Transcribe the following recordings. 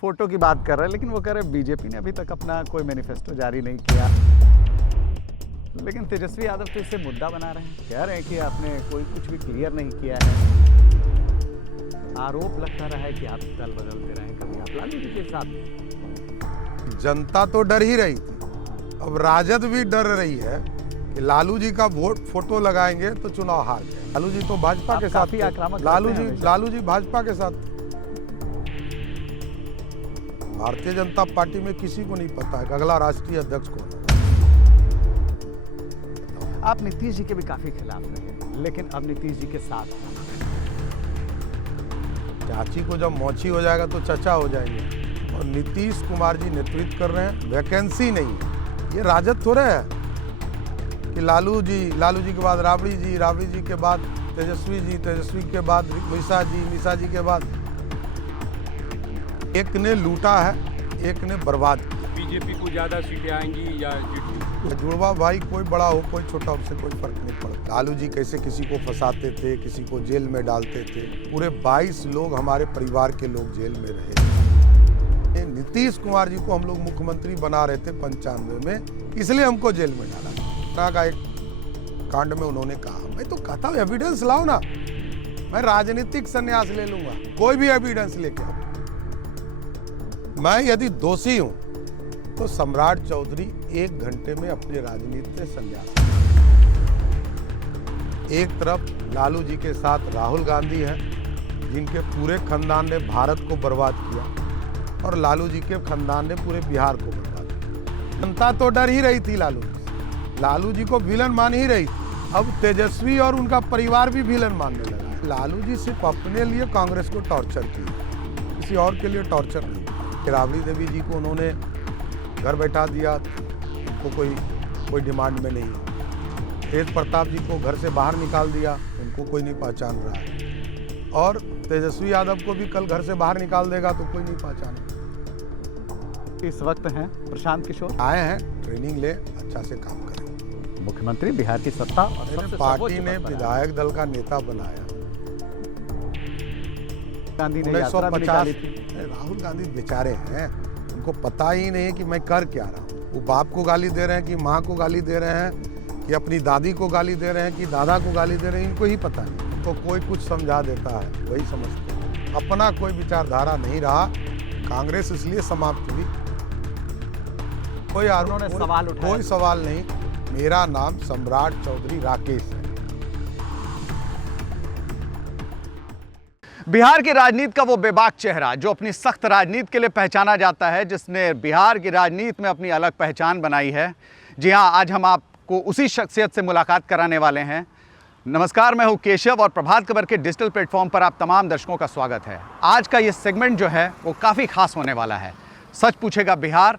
Photo की बात कर रहे हैं, लेकिन वो कह रहे हैं बीजेपी ने अभी तक अपना कोई मैनिफेस्टो जारी नहीं किया। लेकिन तेजस्वी यादव तो इसे मुद्दा बना रहे हैं, कह रहे हैं कि आपने कोई कुछ भी क्लियर नहीं किया है। आरोप लगता रहा है कि आप दल बदलते रहे, कभी आप लालू जी के साथ। जनता तो डर ही रही थी, अब राजद भी डर रही है कि लालू जी का वोट फोटो लगाएंगे तो चुनाव हार जाए। लालू जी तो भाजपा के साथ काफी आक्रामक लालू जी भाजपा के साथ। भारतीय जनता पार्टी में किसी को नहीं पता है कि अगला राष्ट्रीय अध्यक्ष कौन है। आप नीतीश जी के भी काफी खिलाफ रहे, लेकिन अब नीतीश जी के साथ हैं। चाची को जब मौची हो जाएगा तो चचा हो जाएंगे। और नीतीश कुमार जी नेतृत्व कर रहे हैं, वैकेंसी नहीं है। ये राजद थोड़े है कि लालू जी के बाद राबड़ी जी के बाद तेजस्वी के बाद निशा जी के बाद एक ने लूटा है, एक ने बर्बाद किया। बीजेपी को ज्यादा सीटें आएंगी या जुड़वा भाई कोई बड़ा हो कोई छोटा, उससे कोई फर्क नहीं पड़ता। लालू जी कैसे किसी को फंसाते थे, किसी को जेल में डालते थे। पूरे 22 लोग हमारे परिवार के लोग जेल में रहे। नीतीश कुमार जी को हम लोग मुख्यमंत्री बना रहे थे 95 में, इसलिए हमको जेल में डाला। का एक कांड में उन्होंने कहा, मैं तो कहता हूँ एविडेंस लाओ ना, मैं राजनीतिक संन्यास ले लूंगा, कोई भी एविडेंस लेके आओ। मैं यदि दोषी हूं तो सम्राट चौधरी 1 घंटे में अपने राजनीति से संन्यास। एक तरफ लालू जी के साथ राहुल गांधी हैं, जिनके पूरे खानदान ने भारत को बर्बाद किया, और लालू जी के खानदान ने पूरे बिहार को बर्बाद किया। जनता तो डर ही रही थी लालू जी को विलन मान ही रही थी। अब तेजस्वी और उनका परिवार भी विलन मानने लगा। लालू जी सिर्फ अपने लिए कांग्रेस को टॉर्चर किया, किसी और के लिए टॉर्चर नहीं। राबड़ी देवी जी को उन्होंने घर बैठा दिया, उनको कोई डिमांड में नहीं है। तेज प्रताप जी को घर से बाहर निकाल दिया, उनको कोई नहीं पहचान रहा है। और तेजस्वी यादव को भी कल घर से बाहर निकाल देगा तो कोई नहीं पहचानेगा। इस वक्त हैं प्रशांत किशोर, आए हैं ट्रेनिंग ले, अच्छा से काम करें। मुख्यमंत्री बिहार की सत्ता और पार्टी ने विधायक दल का नेता बनाया। गांधी ने 1950 राहुल गांधी बेचारे हैं, उनको पता ही नहीं है कि मैं कर क्या रहा हूँ। वो बाप को गाली दे रहे हैं कि माँ को गाली दे रहे हैं, कि अपनी दादी को गाली दे रहे हैं कि दादा को गाली दे रहे हैं, इनको ही पता नहीं। तो कोई कुछ समझा देता है, वही समझते हैं। अपना कोई विचारधारा नहीं रहा, कांग्रेस इसलिए समाप्त हुई। कोई सवाल उठाया, कोई सवाल नहीं। मेरा नाम सम्राट चौधरी राकेश है। बिहार की राजनीति का वो बेबाक चेहरा जो अपनी सख्त राजनीति के लिए पहचाना जाता है, जिसने बिहार की राजनीति में अपनी अलग पहचान बनाई है। जी हाँ, आज हम आपको उसी शख्सियत से मुलाकात कराने वाले हैं। नमस्कार, मैं हूँ केशव और प्रभात खबर के डिजिटल प्लेटफॉर्म पर आप तमाम दर्शकों का स्वागत है। आज का ये सेगमेंट जो है वो काफ़ी खास होने वाला है। सच पूछेगा बिहार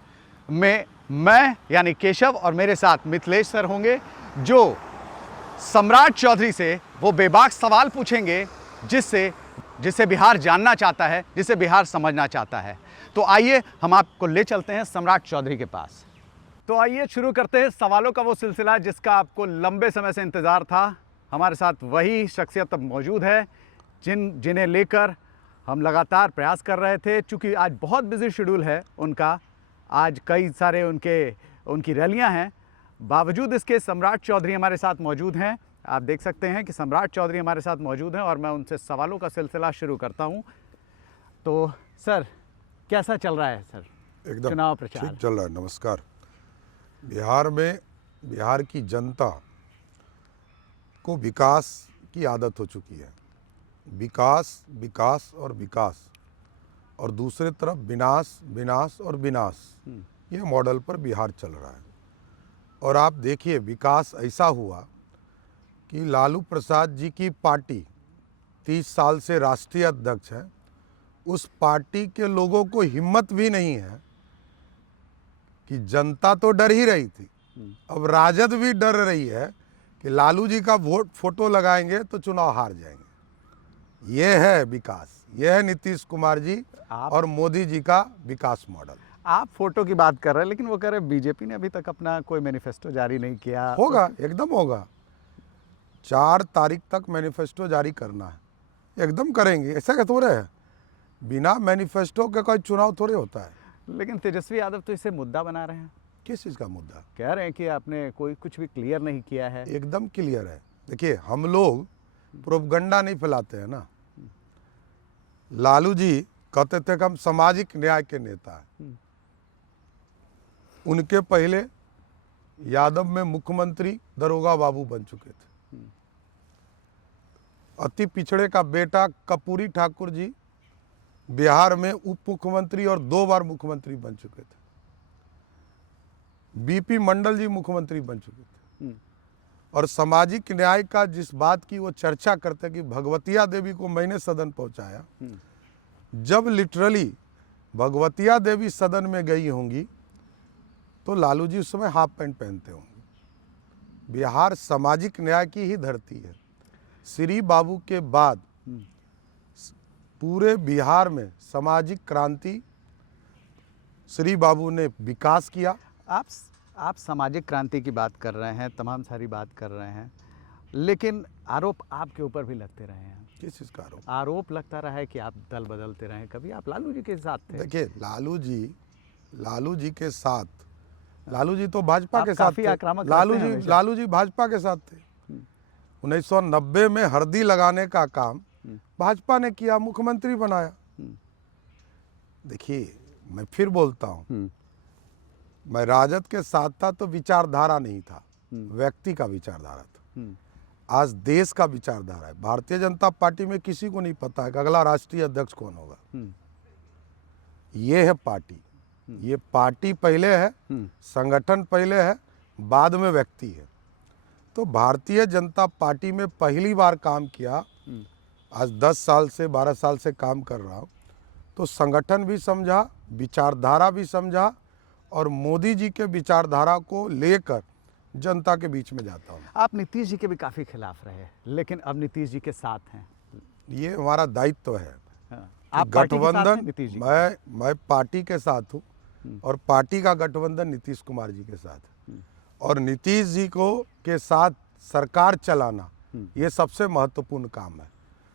में मैं यानी केशव और मेरे साथ मिथिलेश सर होंगे, जो सम्राट चौधरी से वो बेबाक सवाल पूछेंगे जिसे बिहार जानना चाहता है, जिसे बिहार समझना चाहता है। तो आइए हम आपको ले चलते हैं सम्राट चौधरी के पास। तो आइए शुरू करते हैं सवालों का वो सिलसिला जिसका आपको लंबे समय से इंतज़ार था। हमारे साथ वही शख्सियत अब मौजूद है जिन्हें लेकर हम लगातार प्रयास कर रहे थे। चूँकि आज बहुत बिजी शेड्यूल है उनका, आज कई सारे उनकी रैलियां हैं, बावजूद इसके सम्राट चौधरी हमारे साथ मौजूद हैं। आप देख सकते हैं कि सम्राट चौधरी हमारे साथ मौजूद हैं और मैं उनसे सवालों का सिलसिला शुरू करता हूं। तो सर, कैसा चल रहा है सर एकदम चुनाव प्रचार? ठीक चल रहा है। नमस्कार। बिहार में बिहार की जनता को विकास की आदत हो चुकी है। विकास विकास और विकास, और दूसरे तरफ विनाश विनाश और विनाश, ये मॉडल पर बिहार चल रहा है। और आप देखिए, विकास ऐसा हुआ कि लालू प्रसाद जी की पार्टी 30 साल से राष्ट्रीय अध्यक्ष है, उस पार्टी के लोगों को हिम्मत भी नहीं है कि जनता तो डर ही रही थी, अब राजद भी डर रही है कि लालू जी का वोट फोटो लगाएंगे तो चुनाव हार जाएंगे। ये है विकास, ये है नीतीश कुमार जी और मोदी जी का विकास मॉडल। आप फोटो की बात कर रहे हैं, लेकिन वो कह रहे हैं बीजेपी ने अभी तक अपना कोई मैनिफेस्टो जारी नहीं किया। होगा, एकदम होगा। 4 तारीख तक मैनिफेस्टो जारी करना है, एकदम करेंगे। ऐसा क्या हो रहा है? बिना मैनिफेस्टो के कोई चुनाव थोड़े होता है। लेकिन तेजस्वी यादव तो इसे मुद्दा बना रहे हैं, किस चीज़ का मुद्दा? कह रहे हैं कि आपने कोई कुछ भी क्लियर नहीं किया है। एकदम क्लियर है। देखिए, हम लोग प्रोपगंडा नहीं फैलाते हैं ना। लालू जी कहते थे कि हम सामाजिक न्याय के नेता हैं। उनके पहले यादव में मुख्यमंत्री दरोगा बाबू बन चुके थे। अति पिछड़े का बेटा कर्पूरी ठाकुर जी बिहार में उप मुख्यमंत्री और 2 बार मुख्यमंत्री बन चुके थे। बीपी मंडल जी मुख्यमंत्री बन चुके थे। और सामाजिक न्याय का जिस बात की वो चर्चा करते कि भगवतिया देवी को मैंने सदन पहुंचाया, जब लिटरली भगवतिया देवी सदन में गई होंगी तो लालू जी उस समय हाफ पैंट पहनते होंगे। बिहार सामाजिक न्याय की ही धरती है। श्री बाबू के बाद पूरे बिहार में सामाजिक क्रांति, श्री बाबू ने विकास किया। आप सामाजिक क्रांति की बात कर रहे हैं, तमाम सारी बात कर रहे हैं, लेकिन आरोप आपके ऊपर भी लगते रहे हैं। किस चीज़ का आरोप? आरोप लगता रहा है कि आप दल बदलते रहे, कभी आप लालू जी के साथ थे। देखिए, लालू जी के साथ, लालू जी तो भाजपा आप के साथ काफी थे। आक्रामक रहते हैं हमेशा। लालू जी भाजपा के साथ थे। 1990 में हल्दी लगाने का काम भाजपा ने किया, मुख्यमंत्री बनाया। देखिए, मैं फिर बोलता हूँ, मैं राजद के साथ था तो विचारधारा नहीं था, व्यक्ति का विचारधारा था। आज देश का विचारधारा है। भारतीय जनता पार्टी में किसी को नहीं पता है कि अगला राष्ट्रीय अध्यक्ष कौन होगा। ये है पार्टी। ये पार्टी पहले है, संगठन पहले है, बाद में व्यक्ति है। तो भारतीय जनता पार्टी में पहली बार काम किया, आज 10 साल से 12 साल से काम कर रहा हूँ, तो संगठन भी समझा, विचारधारा भी समझा, और मोदी जी के विचारधारा को लेकर जनता के बीच में जाता हूँ। आप नीतीश जी के भी काफ़ी खिलाफ रहे, लेकिन अब नीतीश जी के साथ हैं। ये हमारा दायित्व है। हाँ। आप पार्टी के साथ हैं गठबंधन, नीतीश जी? मैं पार्टी के साथ हूँ, और पार्टी का गठबंधन नीतीश कुमार जी के साथ है। और नीतीश जी को के साथ सरकार चलाना ये सबसे महत्वपूर्ण काम है।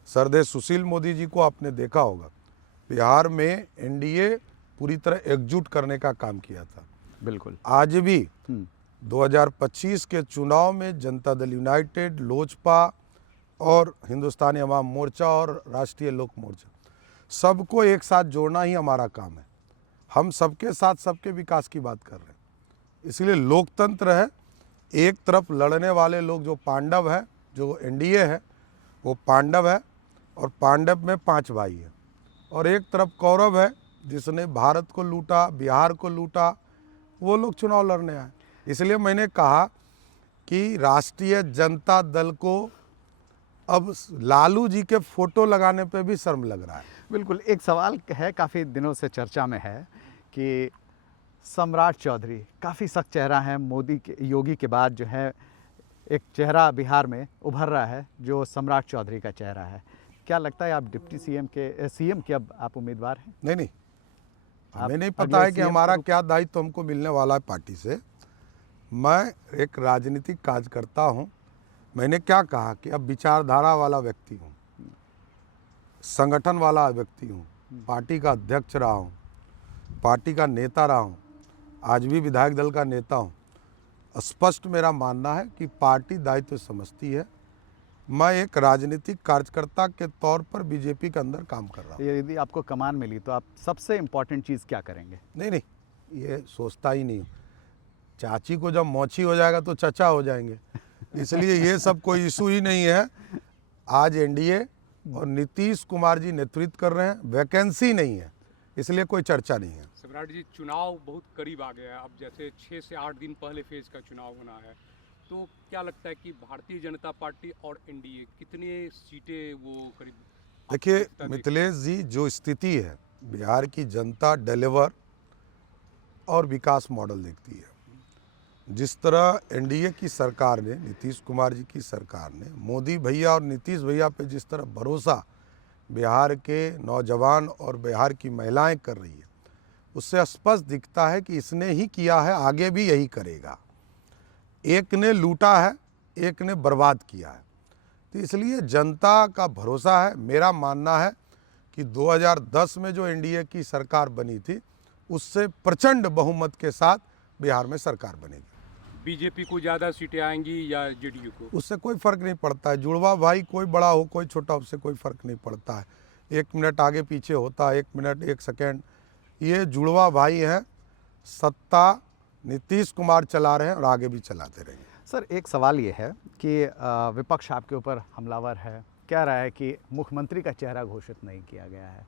सरदेश सुशील मोदी जी को आपने देखा होगा, बिहार में एनडीए पूरी तरह एकजुट करने का काम किया था। बिल्कुल। आज भी 2025 के चुनाव में जनता दल यूनाइटेड, लोजपा और हिंदुस्तानी अवाम मोर्चा और राष्ट्रीय लोक मोर्चा, सबको एक साथ जोड़ना ही हमारा काम है। हम सबके साथ सबके विकास की बात कर रहे हैं। इसलिए लोकतंत्र है। एक तरफ लड़ने वाले लोग जो पांडव हैं, जो एनडीए है वो पांडव है, और पांडव में 5 भाई हैं, और एक तरफ कौरव है जिसने भारत को लूटा, बिहार को लूटा, वो लोग चुनाव लड़ने आए। इसलिए मैंने कहा कि राष्ट्रीय जनता दल को अब लालू जी के फोटो लगाने पे भी शर्म लग रहा है। बिल्कुल। एक सवाल है, काफ़ी दिनों से चर्चा में है कि सम्राट चौधरी काफ़ी सख्त चेहरा है, मोदी के, योगी के बाद जो है एक चेहरा बिहार में उभर रहा है जो सम्राट चौधरी का चेहरा है। क्या लगता है आप डिप्टी सीएम के अब आप उम्मीदवार हैं? नहीं, हमें नहीं अगले पता है कि CM हमारा क्या दायित्व हमको मिलने वाला है पार्टी से। मैं एक राजनीतिक कार्यकर्ता हूँ। मैंने क्या कहा कि अब विचारधारा वाला व्यक्ति हूँ, संगठन वाला व्यक्ति हूँ, पार्टी का अध्यक्ष रहा हूँ, पार्टी का नेता रहा हूँ, आज भी विधायक दल का नेता हूँ। स्पष्ट मेरा मानना है कि पार्टी दायित्व समझती है। मैं एक राजनीतिक कार्यकर्ता के तौर पर बीजेपी के अंदर काम कर रहा हूँ। यदि आपको कमान मिली तो आप सबसे इम्पोर्टेंट चीज़ क्या करेंगे? नहीं, ये सोचता ही नहीं हूँ। चाची को जब मौची हो जाएगा तो चचा हो जाएंगे, इसलिए ये सब कोई इशू ही नहीं है। आज एनडीए और नीतीश कुमार जी नेतृत्व कर रहे हैं, वैकेंसी नहीं है, इसलिए कोई चर्चा नहीं है। सम्राट जी, चुनाव बहुत करीब आ गया है। अब जैसे 6 से 8 दिन पहले फेज का चुनाव होना है, तो क्या लगता है कि भारतीय जनता पार्टी और एनडीए कितने सीटें वो करीब? देखिए मिथिलेश जी, जो स्थिति है, बिहार की जनता डिलीवर और विकास मॉडल देखती है। जिस तरह एनडीए की सरकार ने, नीतीश कुमार जी की सरकार ने मोदी भैया और नीतीश भैया पे जिस तरह भरोसा बिहार के नौजवान और बिहार की महिलाएं कर रही है, उससे स्पष्ट दिखता है कि इसने ही किया है, आगे भी यही करेगा। एक ने लूटा है, एक ने बर्बाद किया है। तो इसलिए जनता का भरोसा है। मेरा मानना है कि 2010 में जो एनडीए की सरकार बनी थी उससे प्रचंड बहुमत के साथ बिहार में सरकार बनेगी। बीजेपी को ज़्यादा सीटें आएंगी या जेडीयू को? उससे कोई फर्क नहीं पड़ता है। जुड़वा भाई कोई बड़ा हो कोई छोटा, उससे कोई फर्क नहीं पड़ता है। 1 मिनट आगे पीछे होता है, 1 मिनट 1 सेकेंड, ये जुड़वा भाई हैं। सत्ता नीतीश कुमार चला रहे हैं और आगे भी चलाते रहेंगे। सर, एक सवाल ये है कि विपक्ष आपके ऊपर हमलावर है, कह रहा है कि मुख्यमंत्री का चेहरा घोषित नहीं किया गया है।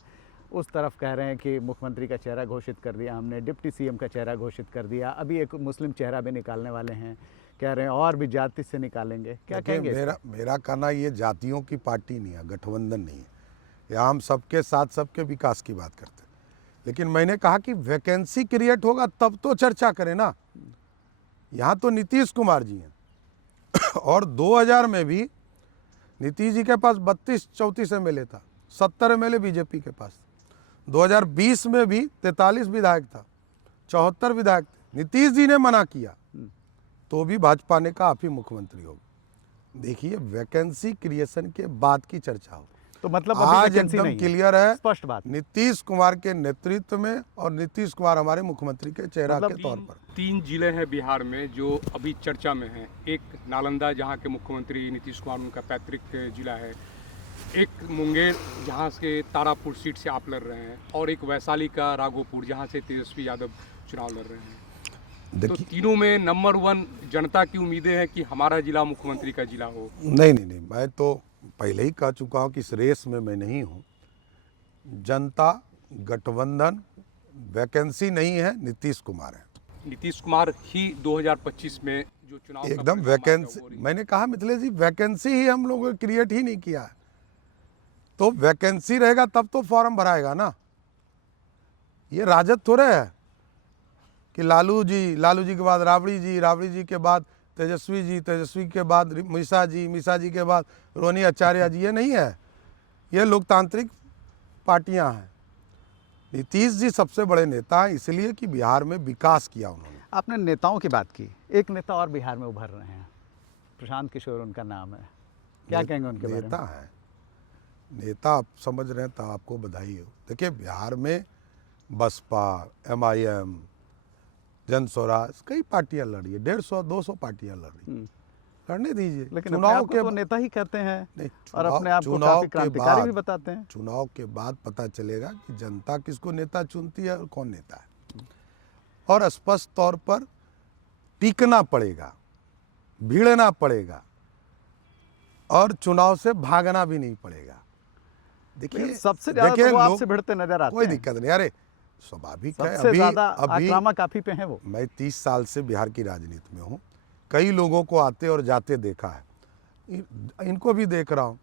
उस तरफ कह रहे हैं कि मुख्यमंत्री का चेहरा घोषित कर दिया हमने, डिप्टी सीएम का चेहरा घोषित कर दिया, अभी एक मुस्लिम चेहरा भी निकालने वाले हैं, कह रहे हैं और भी जाति से निकालेंगे। क्या कहेंगे? मेरा कहना ये जातियों की पार्टी नहीं है, गठबंधन नहीं है। यहाँ हम सबके साथ सबके विकास की बात करते हैं। लेकिन मैंने कहा कि वैकेंसी क्रिएट होगा तब तो चर्चा करें ना। यहाँ तो नीतीश कुमार जी हैं और 2000 में भी नीतीश जी के पास 32-34 एमएलए था, 70 एमएलए बीजेपी के पास। 2020 में भी 43 विधायक था, 74 विधायक थे। नीतीश जी ने मना किया तो भी भाजपा ने कहा आप ही मुख्यमंत्री होगा। देखिए, वैकेंसी क्रिएशन के बाद की चर्चा हो। तो मतलब आज एकदम क्लियर है, स्पष्ट बात, नीतीश कुमार के नेतृत्व में और नीतीश कुमार हमारे मुख्यमंत्री के चेहरा के तौर पर। 3 जिले हैं बिहार में जो अभी चर्चा में हैं। एक नालंदा, जहां के मुख्यमंत्री नीतीश कुमार उनका पैतृक जिला है। एक मुंगेर, जहां से तारापुर सीट से आप लड़ रहे हैं, और एक वैशाली का राघोपुर, जहां से तेजस्वी यादव चुनाव लड़ रहे हैं। तो तीनों में नंबर 1 जनता की उम्मीदें हैं कि हमारा जिला मुख्यमंत्री का जिला हो। नहीं, मैं तो पहले ही कह चुका हूं कि इस रेस में मैं नहीं हूं। जनता, गठबंधन, वैकेंसी नहीं है, नीतीश कुमार है। नीतीश कुमार ही 2025 में जो चुनाव का एकदम परिणाम वैकेंसी, आएगा वो मैंने कहा मिथिलेश जी, वैकेंसी ही हम लोगों ने क्रिएट ही नहीं किया है। तो वैकेंसी रहेगा तब तो फॉर्म भराएगा ना। ये राजद थोड़े है कि लालू जी के बाद राबड़ी जी के बाद तेजस्वी के बाद मिशा जी के बाद रोनी आचार्य जी। ये नहीं है, ये लोकतांत्रिक पार्टियां हैं। नीतीश जी सबसे बड़े नेता हैं, इसलिए कि बिहार में विकास किया उन्होंने। आपने नेताओं की बात की, एक नेता और बिहार में उभर रहे हैं, प्रशांत किशोर उनका नाम है, क्या कहेंगे उनके बारे में? नेता है, नेता आप समझ रहे हैं तो आपको बधाई हो। देखिए, बिहार में बसपा, MIM, जन स्वराज, कई पार्टियां लड़ी है, 150-200 पार्टियां लड़ी। लड़ने दीजिए। लेकिन चुनाव के तो नेता ही कहते हैं नहीं, और अपने आप को काफी क्रांतिकारी भी बताते हैं। चुनाव के बाद पता चलेगा कि जनता किसको नेता चुनती है और कौन नेता है। और स्पष्ट तौर पर टिकना पड़ेगा, भिड़ना पड़ेगा और चुनाव से भागना भी नहीं पड़ेगा। देखिए, सबसे ज्यादा तो वो आपसे भिड़ते नजर आते कोई हैं। दिक्कत नहीं, अरे स्वाभाविक है। सबसे ज्यादा आक्रामक काफी पे हैं वो। मैं 30 साल से बिहार की राजनीति में हूँ, कई लोगों को आते और जाते देखा है, इनको भी देख रहा हूँ,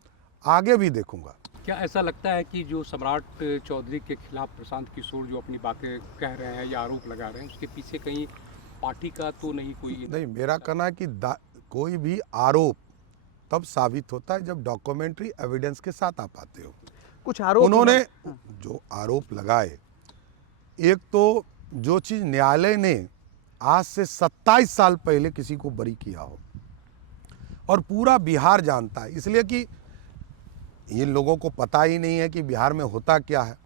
आगे भी देखूंगा। क्या ऐसा लगता है कि जो सम्राट चौधरी के खिलाफ प्रशांत किशोर जो अपनी बातें कह रहे हैं या आरोप लगा रहे हैं, उसके पीछे कहीं पार्टी का तो नहीं कोई? नहीं, मेरा कहना है कि कोई भी आरोप तब साबित होता है जब डॉक्यूमेंट्री एविडेंस के साथ आप आते हो। कुछ आरोप उन्होंने जो आरोप लगाए, एक तो जो चीज़ न्यायालय ने आज से 27 साल पहले किसी को बरी किया हो और पूरा बिहार जानता है, इसलिए कि इन लोगों को पता ही नहीं है कि बिहार में होता क्या है।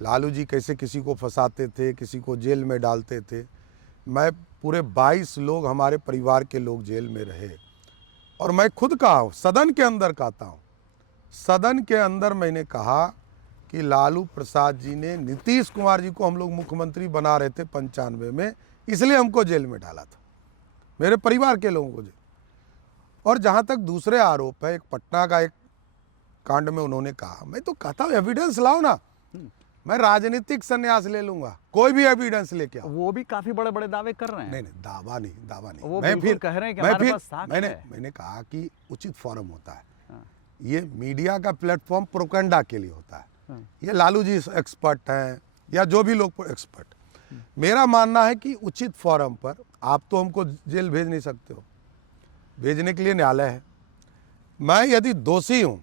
लालू जी कैसे किसी को फंसाते थे, किसी को जेल में डालते थे। मैं पूरे 22 लोग हमारे परिवार के लोग जेल में रहे और मैं खुद कहा हूँ, सदन के अंदर कहता हूँ, सदन के अंदर मैंने कहा कि लालू प्रसाद जी ने नीतीश कुमार जी को हम लोग मुख्यमंत्री बना रहे थे 95 में, इसलिए हमको जेल में डाला था, मेरे परिवार के लोगों को जेल। और जहाँ तक दूसरे आरोप है, एक पटना का एक कांड में उन्होंने कहा, मैं तो कहता हूँ एविडेंस लाओ ना, मैं राजनीतिक संन्यास ले लूंगा, कोई भी एविडेंस लेके आओ। वो भी काफी बड़े बड़े दावे कर रहे हैं। नहीं, दावा नहीं। वो मैं फिर कह रहे हैं कि हमारे पास साक्ष्य है। मैंने कहा कि उचित फोरम होता है, ये मीडिया का प्लेटफॉर्म प्रोपेगेंडा के लिए होता है। ये लालू जी एक्सपर्ट हैं या जो भी लोग एक्सपर्ट, मेरा मानना है कि उचित फोरम पर आप तो हमको जेल भेज नहीं सकते हो, भेजने के लिए न्यायालय है। मैं यदि दोषी हूं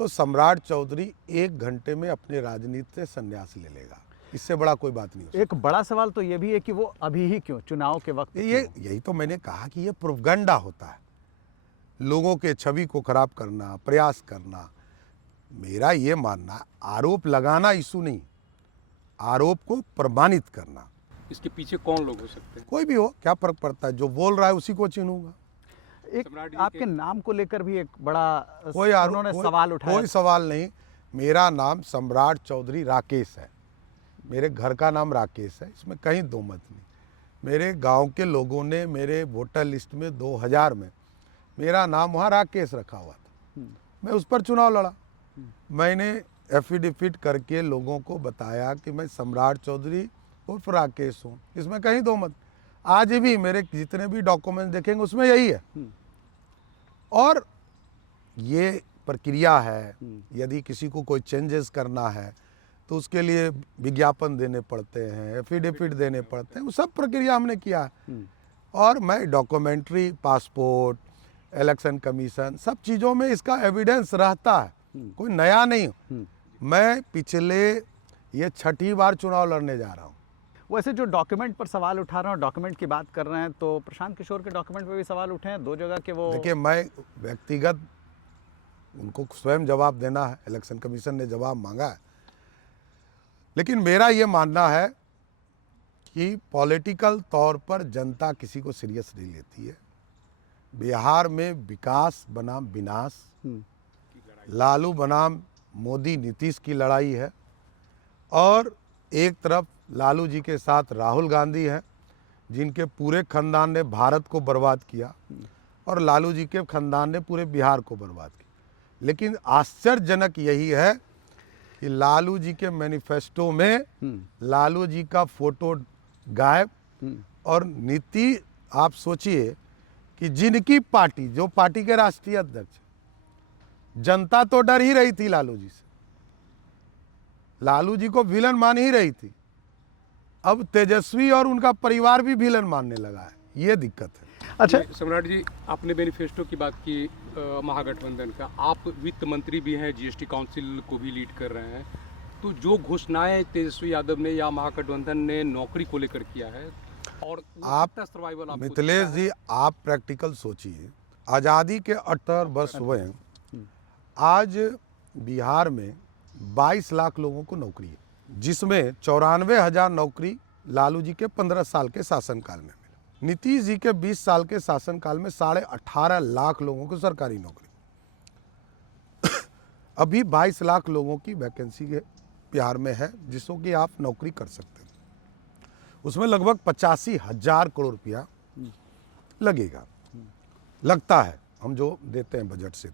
तो सम्राट चौधरी 1 घंटे में अपने राजनीति से संन्यास ले लेगा, इससे बड़ा कोई बात नहीं हो सकता। एक बड़ा सवाल तो ये भी है कि वो अभी ही क्यों, चुनाव के वक्त यही तो मैंने कहा कि ये प्रोपेगेंडा होता है, लोगों के छवि को खराब करना, प्रयास करना। मेरा ये मानना, आरोप लगाना इशू नहीं, आरोप को प्रमाणित करना। इसके पीछे कौन लोग हो सकते हैं? कोई भी हो, क्या फर्क पड़ता है, जो बोल रहा है उसी को चिन्हूंगा। एक सम्राट जी आपके नाम को लेकर भी एक बड़ा कोई आरोप, उन्होंने सवाल उठाया। कोई सवाल नहीं। मेरा नाम सम्राट चौधरी राकेश है, मेरे घर का नाम राकेश है, इसमें कहीं दो मत नहीं। मेरे गांव के लोगों ने मेरे वोटर लिस्ट में 2000 में मेरा नाम वहाँ राकेश रखा हुआ था, मैं उस पर चुनाव लड़ा। मैंने एफिडेविट करके लोगों को बताया कि मैं सम्राट चौधरी उर्फ राकेश हूँ, इसमें कहीं दो मत। आज भी मेरे जितने भी डॉक्यूमेंट देखेंगे उसमें यही है। और ये प्रक्रिया है, यदि किसी को कोई चेंजेस करना है तो उसके लिए विज्ञापन देने पड़ते हैं, एफिडेविट देने पड़ते हैं, वो सब प्रक्रिया हमने किया है। और मैं डॉक्यूमेंट्री, पासपोर्ट, इलेक्शन कमीशन, सब चीज़ों में इसका एविडेंस रहता है, कोई नया नहीं। मैं पिछले ये 6ठी बार चुनाव लड़ने जा रहा हूँ। वैसे जो डॉक्यूमेंट पर सवाल उठा रहे हैं, डॉक्यूमेंट की बात कर रहे हैं, तो प्रशांत किशोर के डॉक्यूमेंट पे भी सवाल उठे हैं 2 जगह के। वो देखिए, मैं व्यक्तिगत उनको स्वयं जवाब देना है, इलेक्शन कमीशन ने जवाब मांगा है, लेकिन मेरा ये मानना है कि पॉलिटिकल तौर पर जनता किसी को सीरियस नहीं लेती है। बिहार में विकास बनाम विनाश, लालू बनाम मोदी नीतीश की लड़ाई है। और एक तरफ लालू जी के साथ राहुल गांधी हैं, जिनके पूरे खानदान ने भारत को बर्बाद किया, और लालू जी के खानदान ने पूरे बिहार को बर्बाद किया। लेकिन आश्चर्यजनक यही है कि लालू जी के मैनिफेस्टो में लालू जी का फोटो गायब। और नीति, आप सोचिए कि जिनकी पार्टी, जो पार्टी के राष्ट्रीय अध्यक्ष, जनता तो डर ही रही थी लालू जी से, लालू जी को विलन मान ही रही थी, अब तेजस्वी और उनका परिवार भी विलन मानने लगा है। ये दिक्कत है। अच्छा, सम्राट जी, आपने मैनिफेस्टो की बात की, महागठबंधन का, आप वित्त मंत्री भी हैं, जीएसटी काउंसिल को भी लीड कर रहे हैं, तो जो घोषणाएं तेजस्वी यादव ने या महागठबंधन ने नौकरी को लेकर किया है, और आप सर्वाइवल मिथिलेश जी, आप प्रैक्टिकल सोचिए, आज़ादी के 78 वर्ष हुए हैं, आज बिहार में 22 लाख लोगों को नौकरी है, जिसमें 94,000 नौकरी लालू जी के 15 साल के शासनकाल में मिला। नीतीश जी के 20 साल के शासनकाल में 18.5 लाख लोगों को सरकारी नौकरी। अभी 22 लाख लोगों की वैकेंसी बिहार में है, जिसको कि आप नौकरी कर सकते हैं। उसमें लगभग 85,000 करोड़ रुपया लगेगा, लगता है, हम जो देते हैं बजट से।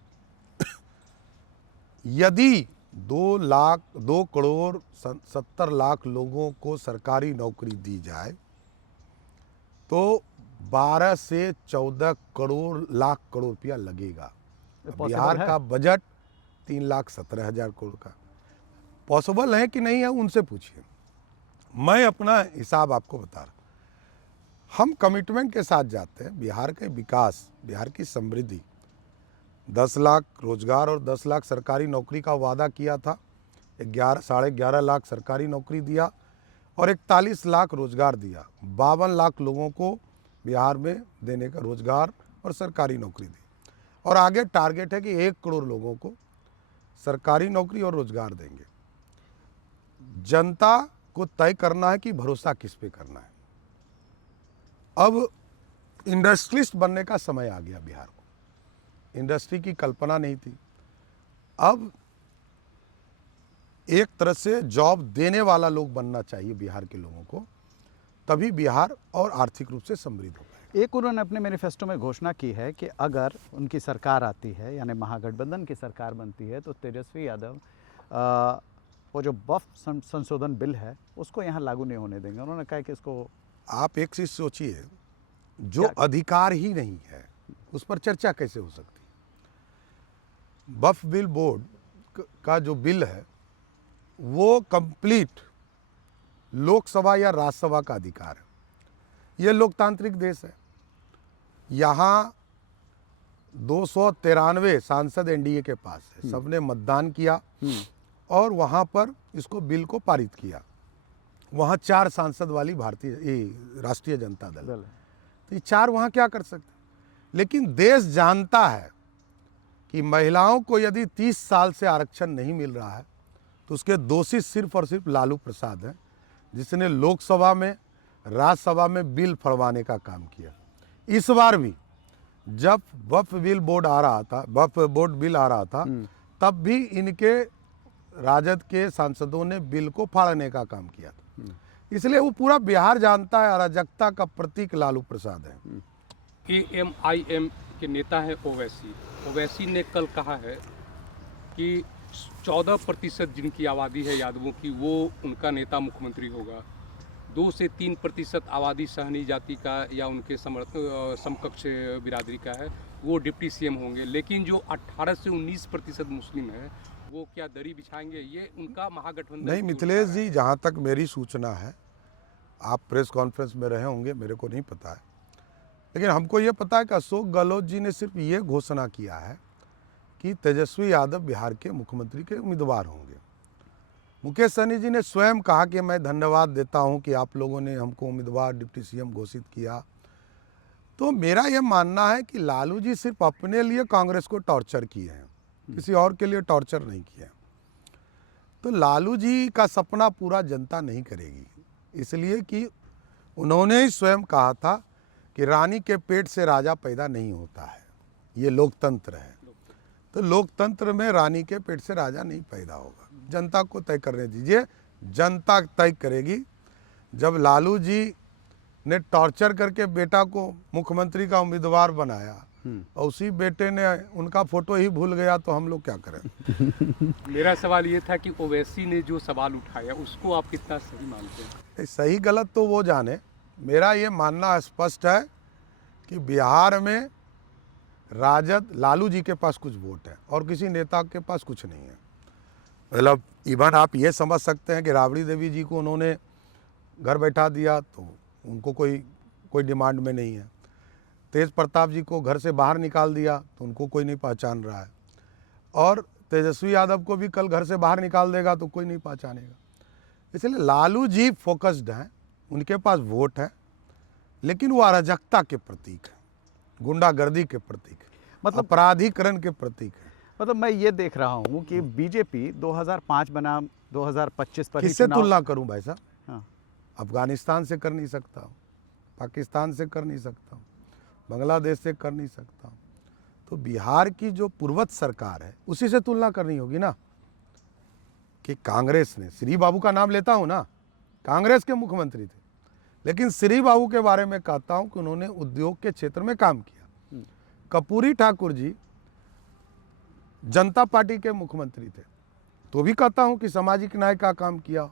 यदि 2 करोड़ 70 लाख लोगों को सरकारी नौकरी दी जाए तो 12 से 14 लाख करोड़ रुपया लगेगा। बिहार का बजट 3,17,000 करोड़ का। पॉसिबल है कि नहीं है, उनसे पूछिए, मैं अपना हिसाब आपको बता रहा। हम कमिटमेंट के साथ जाते हैं। बिहार के विकास, बिहार की समृद्धि, 10 लाख रोजगार और 10 लाख सरकारी नौकरी का वादा किया था। 11.5 लाख सरकारी नौकरी दिया और 41 लाख रोजगार दिया। 52 लाख लोगों को बिहार में देने का रोजगार और सरकारी नौकरी दी, और आगे टारगेट है कि 1 करोड़ लोगों को सरकारी नौकरी और रोजगार देंगे। जनता को तय करना है कि भरोसा किस पे करना है। अब इंडस्ट्रियलिस्ट बनने का समय आ गया बिहार को। इंडस्ट्री की कल्पना नहीं थी, अब एक तरह से जॉब देने वाला लोग बनना चाहिए बिहार के लोगों को, तभी बिहार और आर्थिक रूप से समृद्ध हो पाएगा। एक उन्होंने अपने मैनिफेस्टो में घोषणा की है कि अगर उनकी सरकार आती है, यानी महागठबंधन की सरकार बनती है, तो तेजस्वी यादव वो जो वक्फ संशोधन बिल है उसको यहाँ लागू नहीं होने देंगे। उन्होंने कहा कि इसको, आप एक चीज सोचिए, जो अधिकार ही नहीं है उस पर चर्चा कैसे हो सकती है। वक्फ बिल बोर्ड का जो बिल है वो कंप्लीट लोकसभा या राज्यसभा का अधिकार है। ये लोकतांत्रिक देश है। यहाँ 293 सांसद एनडीए के पास है, सबने मतदान किया और वहाँ पर इसको बिल को पारित किया। वहाँ 4 सांसद वाली राष्ट्रीय जनता दल, तो ये 4 वहाँ क्या कर सकते। लेकिन देश जानता है कि महिलाओं को यदि 30 साल से आरक्षण नहीं मिल रहा है तो उसके दोषी सिर्फ और सिर्फ लालू प्रसाद हैं, जिसने लोकसभा में राज्यसभा में बिल फड़वाने का काम किया। इस बार भी जब वक्फ बिल बोर्ड आ रहा था, वक्फ बोर्ड बिल आ रहा था, तब भी इनके राजद के सांसदों ने बिल को फाड़ने का काम किया था। इसलिए वो पूरा बिहार जानता है अराजकता का प्रतीक लालू प्रसाद है। AMIM के नेता है ओवैसी। ओवैसी ने कल कहा है कि 14% जिनकी आबादी है यादवों की, वो उनका नेता मुख्यमंत्री होगा। 2 से 3% आबादी सहनी जाति का या उनके समकक्ष बिरादरी का है, वो डिप्टी सीएम होंगे। लेकिन जो 18 से 19% मुस्लिम है, वो क्या दरी बिछाएंगे? ये उनका महागठबंधन नहीं मिथिलेश जी, जहाँ तक मेरी सूचना है, आप प्रेस कॉन्फ्रेंस में रहे होंगे, मेरे को नहीं पता है, लेकिन हमको ये पता है कि अशोक गहलोत जी ने सिर्फ ये घोषणा किया है कि तेजस्वी यादव बिहार के मुख्यमंत्री के उम्मीदवार होंगे। मुकेश सहनी जी ने स्वयं कहा कि मैं धन्यवाद देता हूं कि आप लोगों ने हमको उम्मीदवार डिप्टी सीएम घोषित किया। तो मेरा यह मानना है कि लालू जी सिर्फ अपने लिए कांग्रेस को टॉर्चर किए हैं, किसी और के लिए टॉर्चर नहीं किए। तो लालू जी का सपना पूरा जनता नहीं करेगी, इसलिए कि उन्होंने ही स्वयं कहा था कि रानी के पेट से राजा पैदा नहीं होता है, ये लोकतंत्र है। तो लोकतंत्र में रानी के पेट से राजा नहीं पैदा होगा, जनता को तय करने दीजिए, जनता तय करेगी। जब लालू जी ने टॉर्चर करके बेटा को मुख्यमंत्री का उम्मीदवार बनाया और उसी बेटे ने उनका फोटो ही भूल गया, तो हम लोग क्या करें? मेरा सवाल ये था कि ओवैसी ने जो सवाल उठाया उसको आप कितना सही मानते हैं? सही गलत तो वो जाने, मेरा ये मानना स्पष्ट है कि बिहार में राजद लालू जी के पास कुछ वोट है और किसी नेता के पास कुछ नहीं है। मतलब इवन आप ये समझ सकते हैं कि राबड़ी देवी जी को उन्होंने घर बैठा दिया तो उनको कोई डिमांड में नहीं है। तेज प्रताप जी को घर से बाहर निकाल दिया तो उनको कोई नहीं पहचान रहा है, और तेजस्वी यादव को भी कल घर से बाहर निकाल देगा तो कोई नहीं पहचानेगा। इसलिए लालू जी फोकस्ड हैं, उनके पास वोट है, लेकिन वो अराजकता के प्रतीक है, गुंडागर्दी के प्रतीक है, मतलब अपराधीकरण के प्रतीक है। मतलब मैं ये देख रहा हूँ कि बीजेपी 2005 बना 2025 पर किससे तुलना करूं भाई साहब? हाँ। अफगानिस्तान से कर नहीं सकता हूँ, पाकिस्तान से कर नहीं सकता हूँ, बांग्लादेश से कर नहीं सकता हूँ। तो बिहार की जो पूर्वत सरकार है उसी से तुलना करनी होगी ना। कि कांग्रेस ने, श्री बाबू का नाम लेता हूँ ना, कांग्रेस के मुख्यमंत्री थे, लेकिन श्री बाबू के बारे में कहता हूँ कि उन्होंने उद्योग के क्षेत्र में काम किया। कर्पूरी ठाकुर जी जनता पार्टी के मुख्यमंत्री थे, तो भी कहता हूँ कि सामाजिक न्याय का काम किया,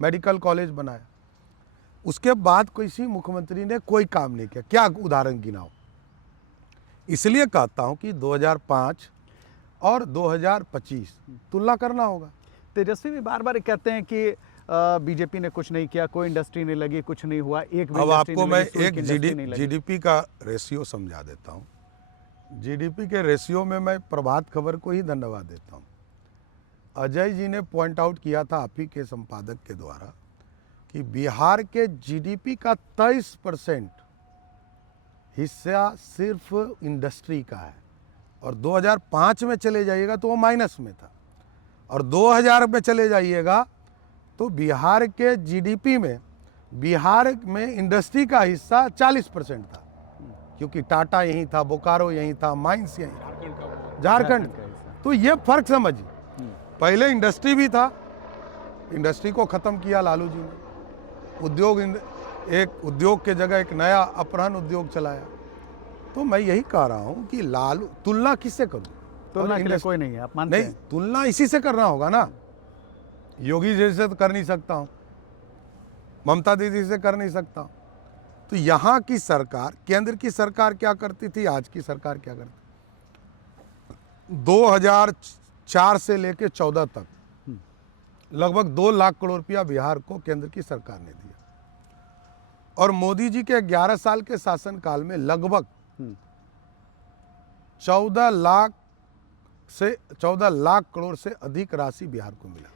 मेडिकल कॉलेज बनाया। उसके बाद किसी मुख्यमंत्री ने कोई काम नहीं किया, क्या उदाहरण गिनाओ? इसलिए कहता हूँ कि 2005 और 2025 तुलना करना होगा। तेजस्वी भी बार बार कहते हैं कि बीजेपी ने कुछ नहीं किया, कोई इंडस्ट्री नहीं लगी, कुछ नहीं हुआ, एक भी अब इंडस्ट्री आपको नहीं मैं लगी, सूरत की एक इंडस्ट्री नहीं लगी। जीडीपी का रेशियो समझा देता हूँ। जीडीपी के रेशियो में मैं प्रभात खबर को ही धन्यवाद देता हूँ। अजय जी ने पॉइंट आउट किया था आप ही के संपादक के द्वारा कि बिहार के जीडीपी का 23% हिस्सा सिर्फ इंडस्ट्री का है, और 2005 में चले जाइएगा तो वो माइनस में था, और 2000 में चले जाइएगा तो बिहार के जीडीपी में बिहार में इंडस्ट्री का हिस्सा 40% था, क्योंकि टाटा यहीं था, बोकारो यहीं था, माइंस यहीं था, झारखंड। तो ये फर्क समझिए, पहले इंडस्ट्री भी था, इंडस्ट्री को ख़त्म किया लालू जी ने, एक उद्योग के जगह एक नया अपहरण उद्योग चलाया। तो मैं यही कह रहा हूँ कि लालू, तुलना किससे करूँ? तुलना के लिए कोई नहीं है, आप मानते नहीं, हैं? तुलना इसी से करना होगा ना। योगी जी से तो कर नहीं सकता हूँ, ममता दीदी से कर नहीं सकता हूँ। तो यहाँ की सरकार, केंद्र की सरकार क्या करती थी, आज की सरकार क्या करती? 2004 से लेकर 14 तक लगभग 2 लाख करोड़ रुपया बिहार को केंद्र की सरकार ने दिया, और मोदी जी के 11 साल के शासनकाल में लगभग 14 लाख करोड़ से अधिक राशि बिहार को मिला।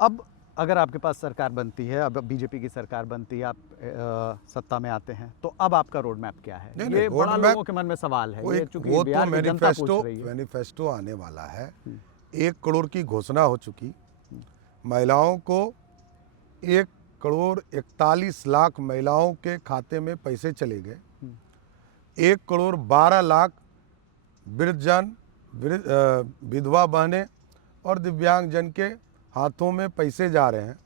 अब अगर आपके पास सरकार बनती है, अब बीजेपी की सरकार बनती है, आप सत्ता में आते हैं, तो अब आपका रोड मैप क्या है? नहीं, ये नहीं, बड़ा रोड मैप- लोगों के मन में सवाल है, वो ये एक चूंकि वो तो बिहार की जनता पूछ रही है। मैनिफेस्टो आने वाला है। 1 करोड़ की घोषणा हो चुकी। महिलाओं को 1 करोड़ 41 लाख महिलाओं के खाते में पैसे चले गए। 1 करोड़ 12 लाख वृद्धजन, विधवा बहनें और दिव्यांगजन के हाथों में पैसे जा रहे हैं।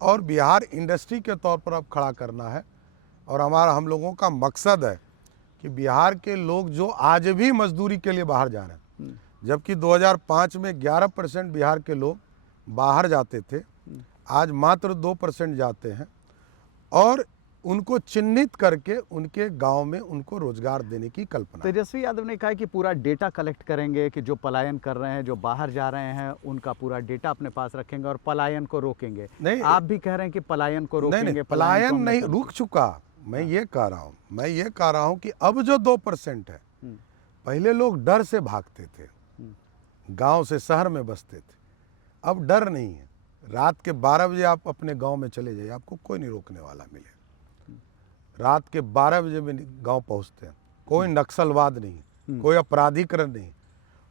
और बिहार इंडस्ट्री के तौर पर अब खड़ा करना है। और हम लोगों का मकसद है कि बिहार के लोग जो आज भी मजदूरी के लिए बाहर जा रहे हैं, जबकि 2005 में 11% बिहार के लोग बाहर जाते थे, आज मात्र 2% जाते हैं। और उनको चिन्हित करके उनके गांव में उनको रोजगार देने की कल्पना। तेजस्वी यादव ने कहा कि पूरा डेटा कलेक्ट करेंगे, कि जो पलायन कर रहे हैं, जो बाहर जा रहे हैं, उनका पूरा डेटा अपने पास रखेंगे और पलायन को रोकेंगे। नहीं, आप भी कह रहे हैं कि पलायन को रोकेंगे। नहीं, को पलायन हम नहीं, कर- रुक चुका। मैं ये कह रहा हूँ कि अब जो 2% है, पहले लोग डर से भागते थे, गांव से शहर में बसते थे। अब डर नहीं है। रात के 12 बजे आप अपने गांव में चले जाइए, आपको कोई नहीं रोकने वाला मिले। रात के 12 बजे में गांव पहुंचते हैं, कोई नक्सलवाद नहीं, कोई अपराधीकरण नहीं।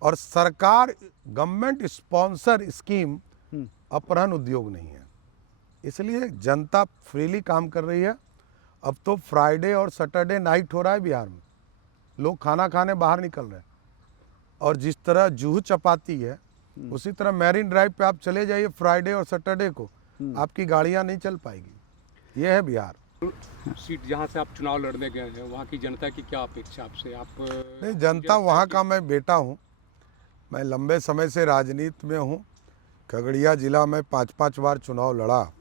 और सरकार गवर्नमेंट स्पॉन्सर स्कीम अपहरण उद्योग नहीं है। इसलिए जनता फ्रीली काम कर रही है। अब तो फ्राइडे और सैटरडे नाइट हो रहा है बिहार में, लोग खाना खाने बाहर निकल रहे हैं। और जिस तरह जूहू चपाती है, उसी तरह मैरिन ड्राइव पे आप चले जाइए फ्राइडे और सैटरडे को, आपकी गाड़ियां नहीं चल पाएगी। ये है बिहार। सीट जहाँ से आप चुनाव लड़ने गए हैं, वहाँ की जनता की क्या अपेक्षा आपसे? आप नहीं, जनता वहाँ का मैं बेटा हूँ। मैं लंबे समय से राजनीति में हूँ। खगड़िया जिला में 5-5 बार चुनाव लड़ा,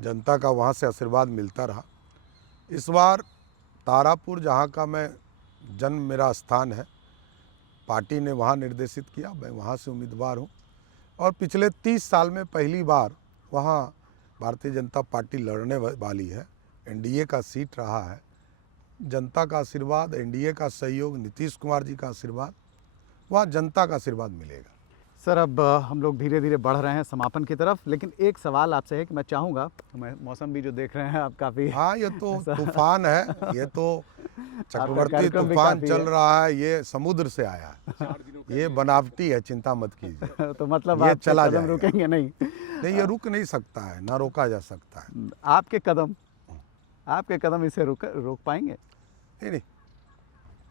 जनता का वहाँ से आशीर्वाद मिलता रहा। इस बार तारापुर, जहाँ का मैं जन्म, मेरा स्थान है, पार्टी ने वहाँ निर्देशित किया, मैं वहाँ से उम्मीदवार हूँ। और पिछले 30 साल में पहली बार वहाँ भारतीय जनता पार्टी लड़ने वाली है। एनडीए का सीट रहा है। जनता का आशीर्वाद, एनडीए का सहयोग, नीतीश कुमार जी का आशीर्वाद, वहाँ जनता का आशीर्वाद मिलेगा। सर, अब हम लोग धीरे धीरे बढ़ रहे हैं समापन की तरफ, लेकिन एक सवाल आपसे है कि मैं चाहूँगा, मैं मौसम भी जो देख रहे हैं आप काफ़ी, हाँ, ये तो तूफान है, ये तो चक्रवर्ती कार्यक्रम भी तूफान काफ़ी चल है। रहा है। ये समुद्र से आया है, 4 दिनों का ये बनावटी है, चिंता मत कीजिए। तो मतलब ये आपके चला कदम जाएगा। रुकेंगे नहीं? नहीं, ये रुक नहीं सकता है, ना रोका जा सकता है। आपके कदम इसे रोक पाएंगे? नहीं,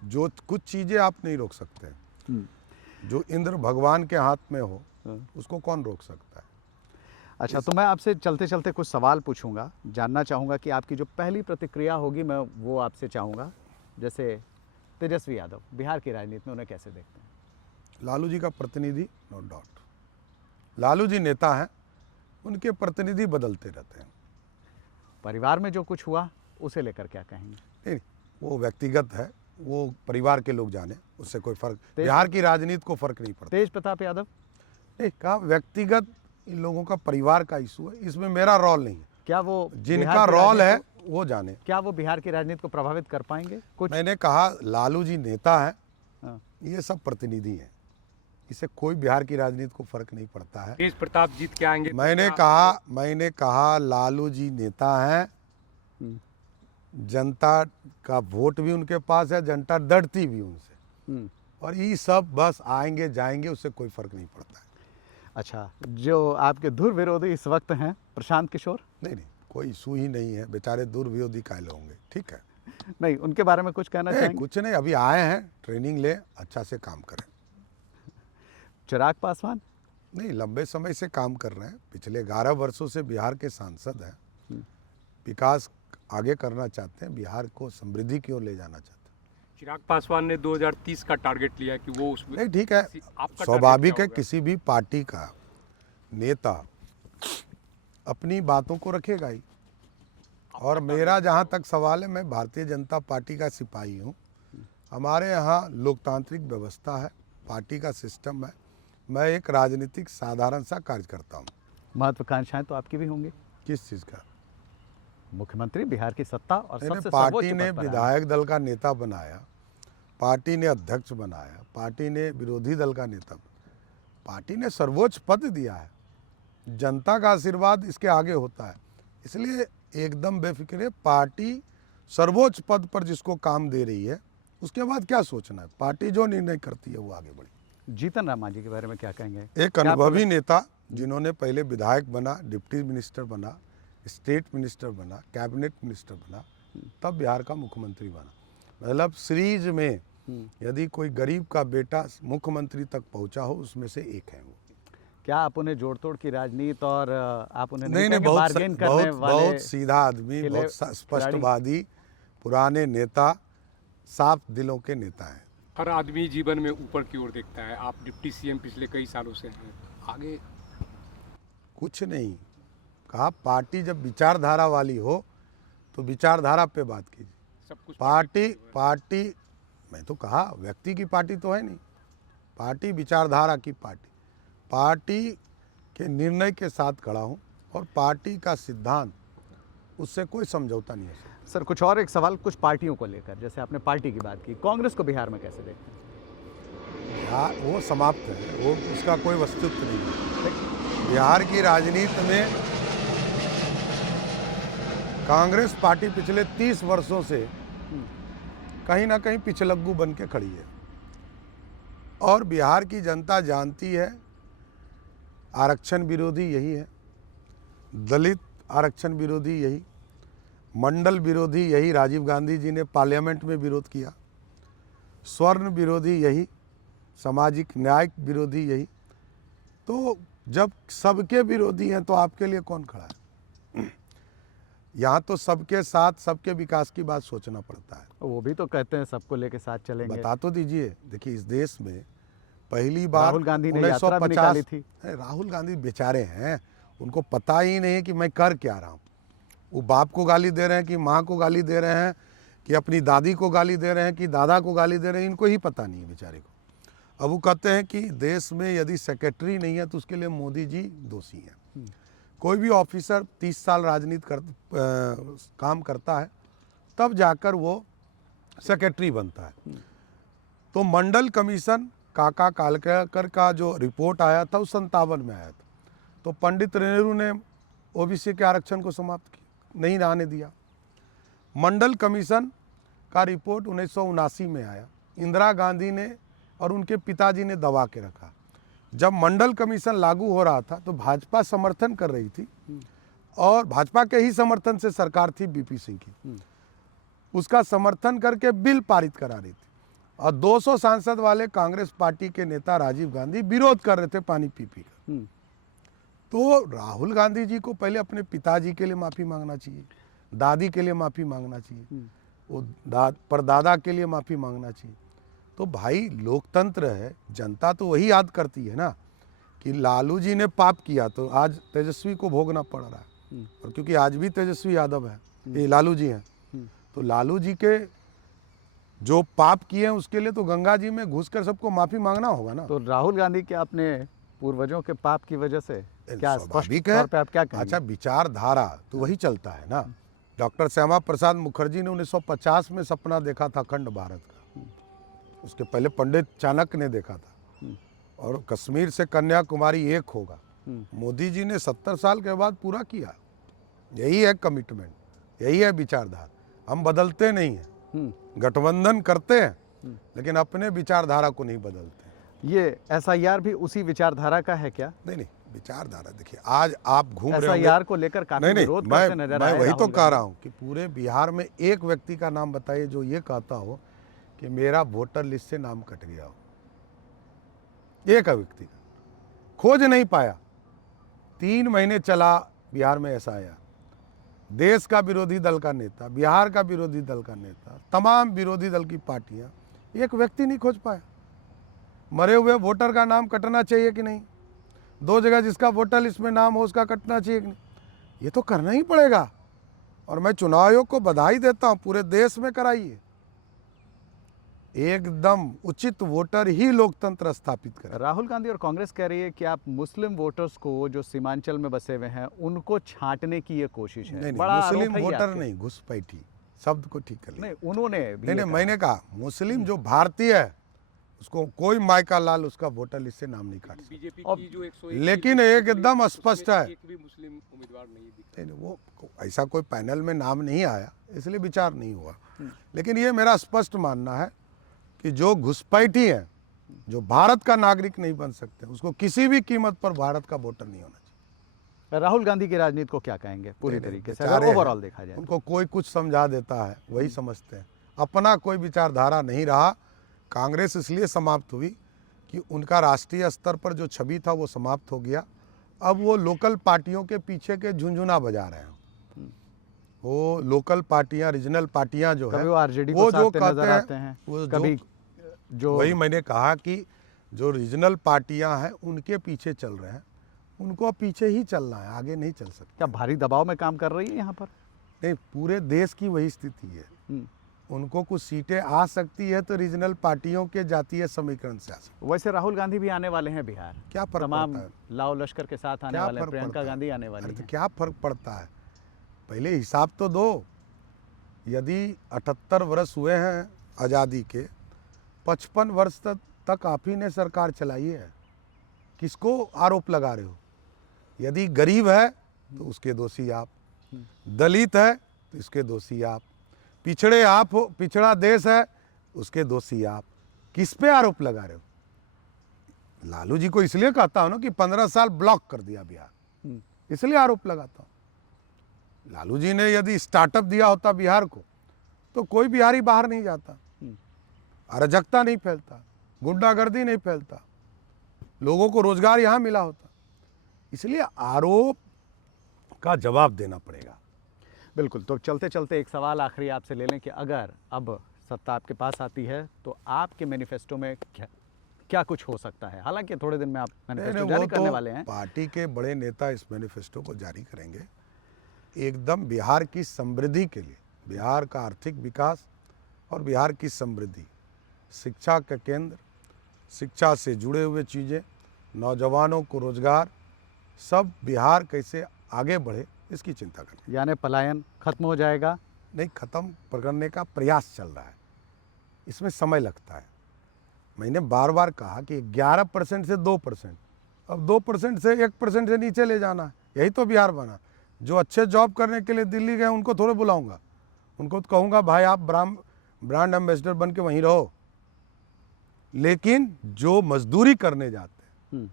जो कुछ चीज़ें आप नहीं रोक सकते, जो इंद्र भगवान के हाथ में हो उसको कौन रोक सकता है। अच्छा, तो मैं आपसे चलते चलते कुछ सवाल पूछूंगा, जानना चाहूँगा कि आपकी जो पहली प्रतिक्रिया होगी मैं वो आपसे चाहूँगा। जैसे तेजस्वी यादव बिहार की राजनीति में उन्हें कैसे देखते हैं? लालू जी का प्रतिनिधि, नो डाउट। लालू जी नेता हैं, उनके प्रतिनिधि बदलते रहते हैं। परिवार में जो कुछ हुआ उसे लेकर क्या कहेंगे? नहीं, वो व्यक्तिगत है, वो परिवार के लोग जाने, उससे कोई फर्क, बिहार की राजनीति को फर्क नहीं पड़ता। तेज प्रताप यादव? नहीं, कहा व्यक्तिगत इन लोगों का परिवार का इशू है, इसमें मेरा रोल नहीं है। क्या वो जिनका बिहार की रोल है राजनीति वो जाने। क्या वो बिहार की राजनीति को प्रभावित कर पाएंगे कुछ? मैंने कहा लालू जी नेता है, हाँ। ये सब प्रतिनिधि हैं, इससे कोई बिहार की राजनीति को फर्क नहीं पड़ता है। तेज प्रताप जीत के आएंगे? मैंने कहा लालू जी नेता हैं, जनता का वोट भी उनके पास है, जनता डरती भी उनसे। और ये सब बस आएंगे जाएंगे, उससे कोई फर्क नहीं पड़ता है। अच्छा, जो आपके धुर विरोधी इस वक्त हैं प्रशांत किशोर? नहीं, कोई इशू ही नहीं है, बेचारे दूर विरोधी कायल होंगे, ठीक है। नहीं, उनके बारे में कुछ कहना चाहेंगे? कुछ नहीं, अभी आए हैं, ट्रेनिंग ले, अच्छा से काम करें। चिराग पासवान? नहीं, लंबे समय से काम कर रहे हैं, पिछले 11 वर्षों से बिहार के सांसद हैं, विकास आगे करना चाहते हैं, बिहार को समृद्धि की ओर ले जाना चाहते हैं। चिराग पासवान ने 2030 का टारगेट लिया कि वो उसमें, नहीं, ठीक है, आपका स्वाभाविक टारगेट है, क्या होगा? किसी भी पार्टी का नेता अपनी बातों को रखेगा ही। और मेरा जहाँ तक सवाल है, मैं भारतीय जनता पार्टी का सिपाही हूँ। हमारे यहाँ लोकतांत्रिक व्यवस्था है, पार्टी का सिस्टम है, मैं एक राजनीतिक साधारण सा कार्यकर्ता हूँ। महत्वाकांक्षाएं तो आपकी भी होंगी? किस चीज़ का? मुख्यमंत्री, बिहार की सत्ता और सबसे सर्वोच्च पार्टी ने पद पर आना। विधायक दल का नेता बनाया, पार्टी ने अध्यक्ष बनाया, पार्टी ने विरोधी दल का नेता, पार्टी ने सर्वोच्च पद दिया है। जनता का आशीर्वाद इसके आगे होता है, इसलिए एकदम बेफिक्र है। पार्टी सर्वोच्च पद पर जिसको काम दे रही है उसके बाद क्या सोचना है, पार्टी जो निर्णय करती है वो आगे बढ़े। जीतन राम मांझी के बारे में क्या कहेंगे? एक अनुभवी नेता जिन्होंने पहले विधायक बना, डिप्टी मिनिस्टर बना, स्टेट मिनिस्टर बना, कैबिनेट मिनिस्टर बना, तब बिहार का मुख्यमंत्री बना। मतलब सीरीज में यदि कोई गरीब का बेटा मुख्यमंत्री तक पहुंचा हो उसमें से एक है वो। क्या आप उन्हें जोड़ तोड़ की राजनीति और आप उन्हें नहीं, कहेंगे बार्गेन करने वाले? बहुत सीधा आदमी, बहुत स्पष्टवादी, पुराने नेता, साफ दिलों के नेता हैं। हर आदमी जीवन में ऊपर की ओर देखता है। आप डिप्टी सीएम पिछले कई सालों से हैं, आगे कुछ नहीं कहा। पार्टी जब विचारधारा वाली हो तो विचारधारा पे बात कीजिए। सब कुछ पार्टी मैं तो कहा व्यक्ति की पार्टी तो है नहीं, पार्टी विचारधारा की पार्टी के निर्णय के साथ खड़ा हूँ और पार्टी का सिद्धांत उससे कोई समझौता नहीं है। सर कुछ और एक सवाल कुछ पार्टियों को लेकर, जैसे आपने पार्टी की बात की, कांग्रेस को बिहार में कैसे देखते हैं? बिहार वो समाप्त है, वो उसका कोई अस्तित्व नहीं है। बिहार की राजनीति में कांग्रेस पार्टी पिछले 30 वर्षों से कहीं ना कहीं पिछलग्गू बन के खड़ी है और बिहार की जनता जानती है आरक्षण विरोधी यही है, दलित आरक्षण विरोधी यही, मंडल विरोधी यही, राजीव गांधी जी ने पार्लियामेंट में विरोध किया, स्वर्ण विरोधी यही, सामाजिक न्याय विरोधी यही। तो जब सबके विरोधी हैं तो आपके लिए कौन खड़ा है? यहाँ तो सबके साथ सबके विकास की बात सोचना पड़ता है। वो भी तो कहते हैं सबको लेके साथ चलेंगे। बता तो दीजिए। देखिए इस देश में पहली बार राहुल गांधी ने यात्रा भी निकाली थी। राहुल गांधी बेचारे हैं, उनको पता ही नहीं है कि मैं कर क्या रहा हूँ। वो बाप को गाली दे रहे हैं कि माँ को गाली दे रहे हैं कि अपनी दादी को गाली दे रहे हैं कि दादा को गाली दे रहे हैं, इनको ही पता नहीं है बेचारे को। अब वो कहते हैं कि देश में यदि सेक्रेटरी नहीं है तो उसके लिए मोदी जी दोषी हैं। कोई भी ऑफिसर 30 साल राजनीति काम करता है तब जाकर वो सेक्रेटरी बनता है। तो मंडल कमीशन काका कालकर का जो रिपोर्ट आया था वो 57 में आया था, तो पंडित नेहरू ने ओबीसी के आरक्षण को समाप्त नहीं आने दिया। मंडल कमीशन का रिपोर्ट 1979 में आया, इंदिरा गांधी ने और उनके पिताजी ने दबा के रखा। जब मंडल कमीशन लागू हो रहा था तो भाजपा समर्थन कर रही थी और भाजपा के ही समर्थन से सरकार थी बीपी सिंह की, उसका समर्थन करके बिल पारित करा रही थी और 200 सांसद वाले कांग्रेस पार्टी के नेता राजीव गांधी विरोध कर रहे थे पानी पी का। तो राहुल गांधी जी को पहले अपने पिताजी के लिए माफ़ी मांगना चाहिए, दादी के लिए माफ़ी मांगना चाहिए, वो परदादा के लिए माफ़ी मांगना चाहिए। तो भाई लोकतंत्र है, जनता तो वही याद करती है ना कि लालू जी ने पाप किया तो आज तेजस्वी को भोगना पड़ रहा है। और क्योंकि आज भी तेजस्वी यादव है, ये लालू जी हैं, तो लालू जी के जो पाप किए हैं उसके लिए तो गंगा जी में घुसकर सबको माफ़ी मांगना होगा ना। तो राहुल गांधी के अपने पूर्वजों के पाप की वजह से क्या स्वाभाविक तौर पे आप क्या कहेंगे? अच्छा, विचारधारा तो वही चलता है ना। डॉक्टर श्यामा प्रसाद मुखर्जी ने 1950 में सपना देखा था अखंड भारत का, उसके पहले पंडित चाणक्य ने देखा था, और कश्मीर से कन्याकुमारी एक होगा। मोदी जी ने 70 साल के बाद पूरा किया। यही है कमिटमेंट, यही है विचारधारा। हम बदलते नहीं हैं, गठबंधन करते हैं लेकिन अपने विचारधारा को नहीं बदलते। ये एसआईआर भी उसी विचारधारा का है क्या? नहीं, विचारधारा देखिए, आज आप घूम रहे एसआईआर को लेकर काफी विरोध करते नजर आए। मैं वही तो कह रहा हूँ कि पूरे बिहार में एक व्यक्ति का नाम बताइए जो ये कहता हो कि मेरा वोटर लिस्ट से नाम कट गया हो। एक व्यक्ति का खोज नहीं पाया। 3 महीने चला बिहार में एसआईआर। देश का विरोधी दल का नेता, बिहार का विरोधी दल का नेता, तमाम विरोधी दल की पार्टियां, एक व्यक्ति नहीं खोज पाया। मरे हुए वोटर का नाम कटना चाहिए कि नहीं? 2 जगह जिसका वोटर लिस्ट में नाम हो उसका कटना चाहिए कि नहीं? ये तो करना ही पड़ेगा। और मैं चुनाव आयोग को बधाई देता हूँ, पूरे देश में कराइए। एकदम उचित वोटर ही लोकतंत्र स्थापित करें। राहुल गांधी और कांग्रेस कह रही है कि आप मुस्लिम वोटर्स को जो सीमांचल में बसे हुए हैं उनको छांटने की ये कोशिश है। नहीं, बड़ा मुस्लिम आरोप है वोटर नहीं, घुसपैठी शब्द को ठीक कर लिया। नहीं, उन्होंने भी नहीं, मैंने कहा मुस्लिम जो भारतीय है उसको कोई मायका लाल उसका वोटर लिस्ट से नाम नहीं काट सकता। बीजेपी और की जो 101 लेकिन एक एकदम स्पष्ट है, एक भी मुस्लिम उम्मीदवार नहीं दिखता। नहीं वो ऐसा कोई पैनल में नाम नहीं आया इसलिए विचार नहीं हुआ। लेकिन ये मेरा स्पष्ट मानना है कि जो घुसपैठी है, जो भारत का नागरिक नहीं बन सकते, उसको किसी भी कीमत पर भारत का वोटर नहीं होना चाहिए। राहुल गांधी की राजनीति को क्या कहेंगे पूरी नहीं, तरीके से बेचारे अगर हैं, ओवरऑल देखा जाए? उनको कोई कुछ समझा देता है वही समझते हैं, अपना कोई विचारधारा नहीं रहा। कांग्रेस इसलिए समाप्त हुई कि उनका राष्ट्रीय स्तर पर जो छवि था वो समाप्त हो गया। अब वो लोकल पार्टियों के पीछे के झुंझुना बजा रहे हैं। वो लोकल पार्टियां, रीजनल पार्टियां जो है कभी वो आरजेडी वो को जो साधते कहते नजर हैं, आते हैं, वो कभी जो वही मैंने कहा कि जो रीजनल पार्टियां हैं उनके पीछे चल रहे हैं, उनको पीछे ही चलना है, आगे नहीं चल सकते। क्या भारी दबाव में काम कर रही है यहाँ पर? नहीं, पूरे देश की वही स्थिति है। उनको कुछ सीटें आ सकती है तो रीजनल पार्टियों के जातीय समीकरण से आ सकती वैसे राहुल गांधी भी आने वाले हैं बिहार, है। क्या फर्क तमाम पड़ता है? लाओ लश्कर के साथ आने क्या वाले हैं, फर्क प्रियंका पड़ता है? गांधी आने वाली अरे तो हैं। क्या फर्क पड़ता है? पहले हिसाब तो दो। यदि 78 वर्ष हुए हैं आज़ादी के, 55 वर्ष तक आप ही ने सरकार चलाई है, किसको आरोप लगा रहे हो? यदि गरीब है तो उसके दोषी आप, दलित है तो इसके दोषी आप, पिछड़े आप हो, पिछड़ा देश है उसके दोषी आप, किस पे आरोप लगा रहे हो? लालू जी को इसलिए कहता हूं ना कि 15 साल ब्लॉक कर दिया बिहार, इसलिए आरोप लगाता हूं। लालू जी ने यदि स्टार्टअप दिया होता बिहार को तो कोई बिहारी बाहर नहीं जाता, अराजकता नहीं फैलता, गुंडागर्दी नहीं फैलता, लोगों को रोजगार यहाँ मिला होता। इसलिए आरोप का जवाब देना पड़ेगा। बिल्कुल। तो चलते चलते एक सवाल आखिरी आपसे ले लें कि अगर अब सत्ता आपके पास आती है तो आपके मैनिफेस्टो में क्या कुछ हो सकता है? हालांकि थोड़े दिन में आप मैनिफेस्टो जारी करने वाले हैं। पार्टी के बड़े नेता इस मैनिफेस्टो को जारी करेंगे, एकदम बिहार की समृद्धि के लिए, बिहार का आर्थिक विकास और बिहार की समृद्धि, शिक्षा का केंद्र, शिक्षा से जुड़े हुए चीज़ें, नौजवानों को रोजगार, सब बिहार कैसे आगे बढ़े इसकी चिंता करें। यानी पलायन खत्म हो जाएगा? नहीं, खत्म करने का प्रयास चल रहा है, इसमें समय लगता है। मैंने बार बार कहा कि 11% से 2%, अब 2% से 1% से नीचे ले जाना है, यही तो बिहार बना। जो अच्छे जॉब करने के लिए दिल्ली गए उनको थोड़े बुलाऊंगा, उनको तो कहूँगा भाई आप ब्रांड एम्बेसडर बन के वहीं रहो। लेकिन जो मजदूरी करने जाते हैं,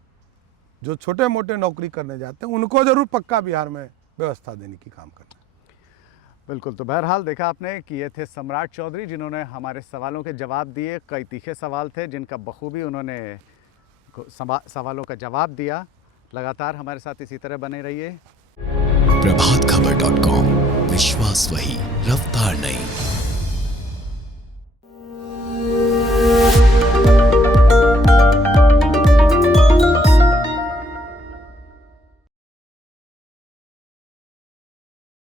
जो छोटे मोटे नौकरी करने जाते हैं, उनको जरूर पक्का बिहार में व्यवस्था देने की काम करना है। बिल्कुल। तो बहरहाल देखा आपने कि ये थे सम्राट चौधरी, जिन्होंने हमारे सवालों के जवाब दिए। कई तीखे सवाल थे जिनका बखूबी उन्होंने सवालों का जवाब दिया। लगातार हमारे साथ इसी तरह बने रहिए। प्रभातखबर.com, विश्वास वही, रफ्तार नहीं।